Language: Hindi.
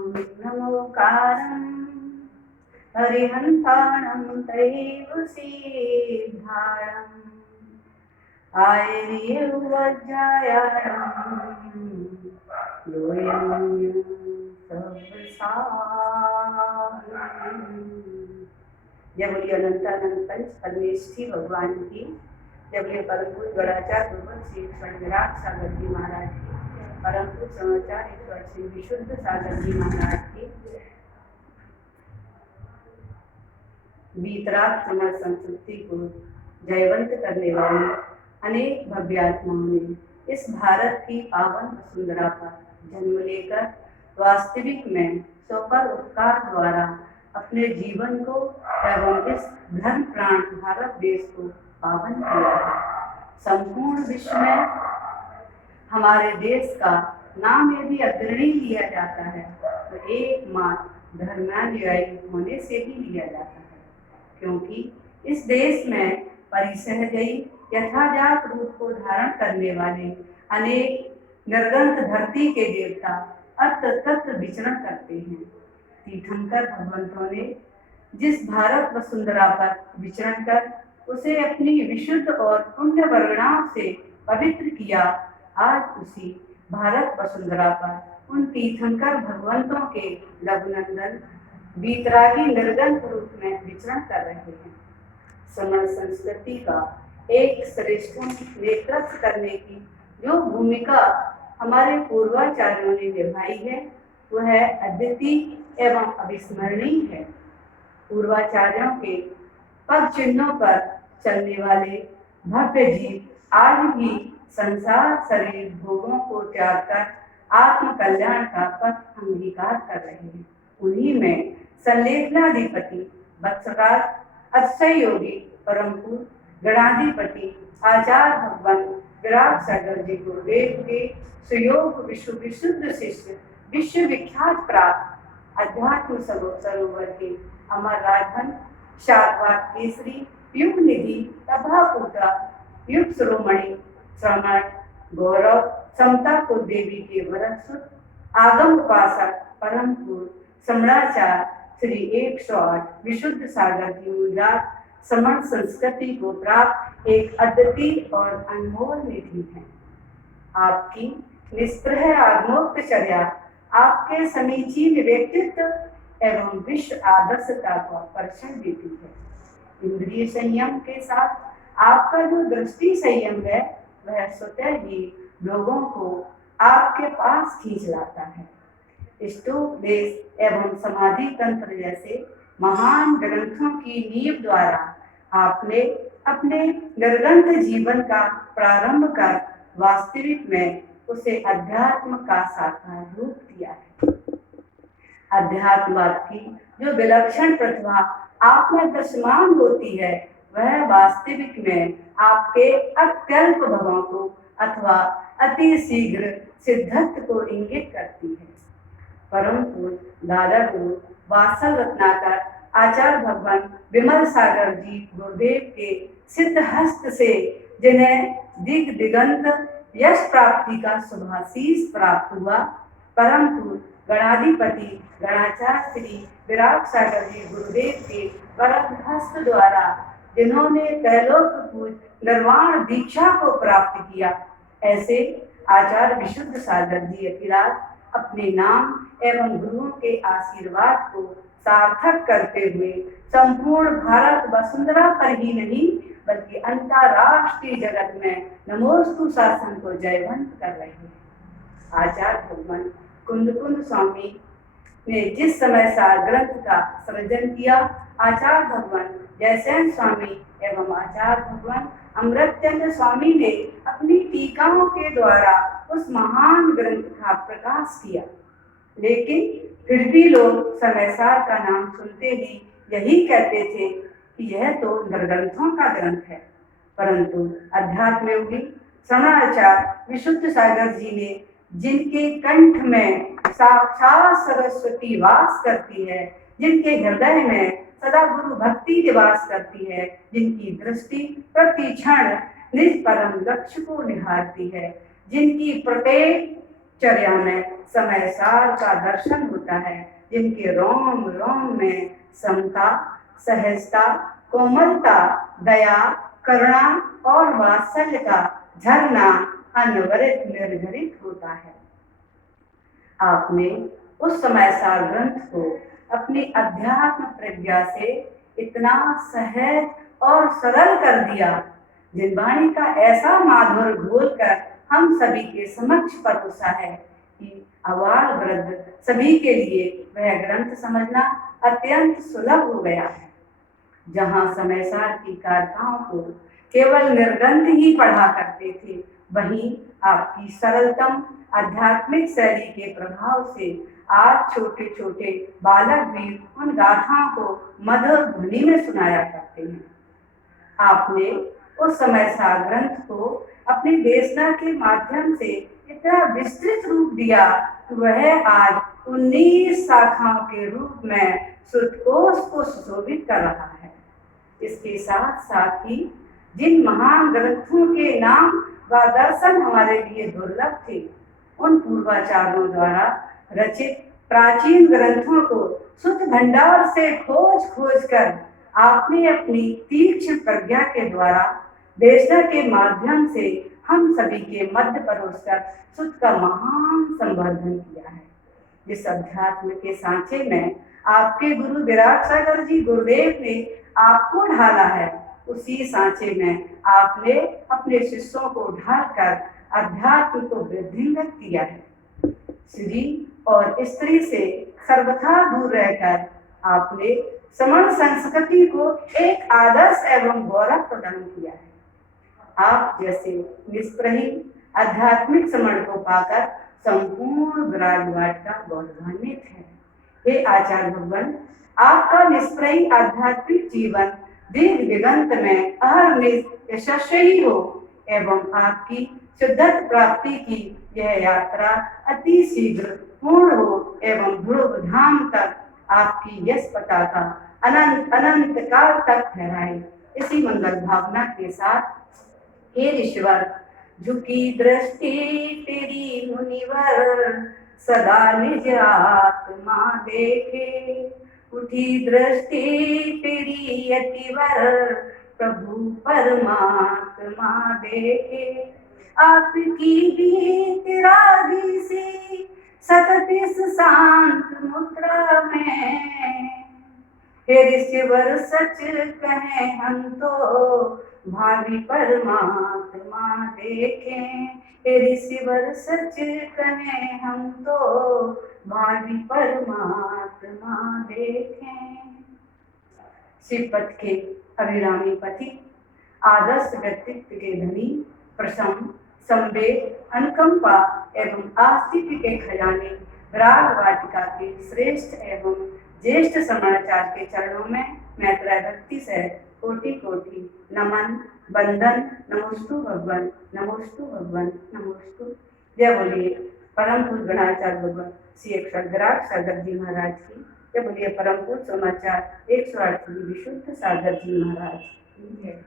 नमोकारं हरिहन्ताणं तैव सिद्धाणम् आयर्यवज्जायाणं योऽयं सर्वसारम्। जय बोलिए अनंतानंद पंच परमेष्ठी भगवान की। जय बोलिए परम पूज्य गणाचार्य गुरुवर श्री विराट सागर जी महाराज की। परम पूज्य समाचार श्री विशुद्ध सागर जी महाराज की। बीतराग समाज संस्कृति को जयवंत करने वाली अनेक भव्य आत्माओं ने इस भारत की पावन वसुंधरा पर जन्म लेकर वास्तविक में स्वपर उपकार द्वारा अपने जीवन को एवं इस धर्म प्राण भारत देश को पावन किया है। संपूर्ण विश्व में हमारे देश का नाम यदि अग्रणी लिया जाता है तो एकमात्र धर्मानुयायी होने से ही लिया जाता है, क्योंकि इस देश में परिसहजयी यथाजात रूप को धारण करने वाले अनेक निर्गंत धरती के देवता अत्र तत्र विचरण करते हैं। तीर्थंकर भगवंतों ने जिस भारत वसुंधरा पर विचरण कर उसे अपनी विशुद्ध और पुण्य वर्णा से पवित्र किया, आज उसी भारत वसुंधरा पर उन तीर्थंकर भगवंतों के लघुनंदन बीतरागी निर्गंत रूप में विचरण कर रहे हैं। समण संस्कृति का एक श्रेष्ठ नेतृत्व करने की जो भूमिका हमारे पूर्वाचार्यों ने निभाई है वह अद्वितीय एवं अविस्मरणीय है। पूर्वाचार्यों के पद चिन्हों पर चलने वाले भव्य जीव आज भी संसार शरीर भोगों को त्याग कर आत्म कल्याण का पथ अंगीकार कर रहे हैं। उन्हीं में संलेखनाधिपति वत्सराज अक्षय योगी परम पूज्य गणाधिपति आचार्य भगवान विराट सागर जी गुरुदेव के सुयोग विश्व विशुद्ध शिष्य विश्व विख्यात प्राप्त अध्यात्म सरोवर के अमर राजहंस शारवात केसरी युग निधि तभापुता युग श्रोमणि श्रमण गौरव समता को देवी के वरसुत आगम उपासक परम पूज्य समणाचार्य श्री 108 विशुद्ध सागर जी गुजरात समण संस्कृति को प्राप्त एक अद्वितीय और अनमोल निधि है। आपकी निष्प्रह आत्मोक्तचर्या आपके समीचीन व्यक्तित्व एवं विश्व आदर्शता का परिचय देती है। इंद्रिय संयम के साथ आपका जो दृष्टि संयम है वह स्वतः ही लोगों को आपके पास खींच लाता है। इष्टोपदेश एवं समाधि तंत्र जैसे महान ग्रंथों की नींव द्वारा आपने अपने निर्गंथ जीवन का प्रारंभ कर वास्तविक में उसे अध्यात्म का साकार रूप दिया है। अध्यात्मवाद की जो विलक्षण प्रतिभा आप में दृश्यमान होती है वह वास्तविक में आपके अत्यल्प भवों को अथवा अति शीघ्र सिद्धत्व को इंगित करती है। परम पूज्य दादा गुरु वात्सल रत्नाकर आचार्य भगवान विमल सागर जी गुरुदेव के सिद्ध हस्त से जिन्हें दिग दिगंत यश प्राप्ति का शुभाशीष प्राप्त हुआ, परम पूज्य गणाधिपति गणाचार्य श्री विराट सागर जी गुरुदेव के वरद हस्त द्वारा जिन्होंने त्रैलोक पूज्य निर्वाण दीक्षा को प्राप्त किया, ऐसे आचार्य विशुद्ध सागर जी अतिराज अपने नाम एवं गुरुओं के आशीर्वाद को सार्थक करते हुए संपूर्ण भारत वसुंधरा पर ही नहीं बल्कि अंतरराष्ट्रीय जगत में नमोस्तु शासन को जयवंत कर रहे हैं। आचार्य भगवान कुंद कुंद स्वामी ने जिस समय सार ग्रंथ का सृजन किया, आचार्य भगवान जयसेन स्वामी एवं आचार्य भगवान अमृतचंद्र स्वामी ने अपनी टीकाओं के द्वारा उस महान ग्रंथ का प्रकाश किया, लेकिन फिर भी लोग समय सार का नाम सुनते ही यही कहते थे कि यह तो निर्ग्रंथों का ग्रंथ है। परंतु अध्यात्म योगी समणाचार्य विशुद्ध सागर जी ने जिनके कंठ में साक्षात सरस्वती वास करती है, जिनके हृदय में सदा गुरु भक्ति निवास करती है, जिनकी दृष्टि प्रति क्षण निज परम लक्ष्य को निहारती है, जिनकी प्रत्येक चर्या में समय सार का दर्शन होता है, जिनके रोम रोम में समता, सहजता, कोमलता, दया, करुणा और वात्सल्य का झरना अनवरत निर्झरित होता है। आपने उस समय सार ग्रंथ को अपनी अध्यात्म प्रज्ञा से इतना सहज और सरल कर दिया, जिन वाणी का ऐसा माधुर घोलकर हम सभी के समक्ष परोसा है कि आबाल वृद्ध सभी के लिए वह ग्रंथ समझना अत्यंत सुलभ हो गया है। जहाँ समय सार की गाथाओं को केवल निर्गंध ही पढ़ा करते थे, वहीं आपकी सरलतम आध्यात्मिक शैली के प्रभाव से आज छोटे छोटे बालक भी उन गाथाओं को मधुर ध्वनि में सुनाया करते हैं। आपने उस समय सार ग्रंथ को अपनी देशना के माध्यम से इतना विस्तृत रूप दिया कि वह आज 19 शाखाओं के रूप में श्रुतकोश को सुशोभित कर रहा है। इसके साथ साथ ही जिन महान ग्रंथों के नाम व दर्शन हमारे लिए दुर्लभ थे, उन पूर्वाचार्यों द्वारा रचित प्राचीन ग्रंथों को शुद्ध भंडार से खोज खोज कर आपने अपनी तीक्ष्ण प्रज्ञा के द्वारा देशना के माध्यम से हम सभी के मध्य परोसकर शुद्ध का महान संवर्धन किया है। जिस अध्यात्म के सांचे में आपके गुरु विराट सागर जी गुरुदेव ने आपको ढाला है, उसी सांचे में आपने अपने शिष्यों को ढालकर अध्यात्म को वृद्धिंगत किया है। स्त्री और स्त्री से सर्वथा दूर रहकर आपने समण संस्कृति को एक आदर्श एवं गौरव प्रदान किया है। आप जैसे निष्प्रही आध्यात्मिक समण को पाकर संपूर्ण विराटवाट का गौरवान्वित है। हे आचार्य भगवान, आपका निष्प्रही आध्यात्मिक जीवन दीर्घ दिगंत में अहर्निश यशस्वी हो एवं आपकी शुद्धत प्राप्ति की यह यात्रा अति शीघ्र पूर्ण हो एवं ध्रुव धाम तक आपकी यश पताका अनंत अनंत काल तक फहराए। इसी मंगल भावना के साथ हे ईश्वर, झुकी दृष्टि तेरी मुनिवर, सदा निज आत्मा देखे, उठी दृष्टि तेरी अतिवर, प्रभु परमात्मा देखे। आपकी भी तिरागी सी सततिस शांत मुद्रा में, हे ऋषिवर सच कहें हम तो, भावी परमात्मा देखें। हे ऋषिवर सच कहें हम तो, भावी परमात्मा देखें। शिवपथ के अभिरामी पथि, आदर्श व्यक्तित्व के धनी, प्रसम, संवेद, अनुकंपा एवं आस्तिक्य के खजाने विराट वाटिका के श्रेष्ठ एवं ज्येष्ठ समाचार के चरणों में मैं त्रैभक्ति से कोटि कोटि नमन वंदन नमोस्तु भगवान, नमोस्तु भगवान, नमोस्तु। जय बोलिए परम पूज्य गणाचार्य भगवान श्री अक्षर विराट सागर जी महाराज की। जय बोलिए परम पूज्य समाचार 108 विशुद्ध सागर जी महाराज की।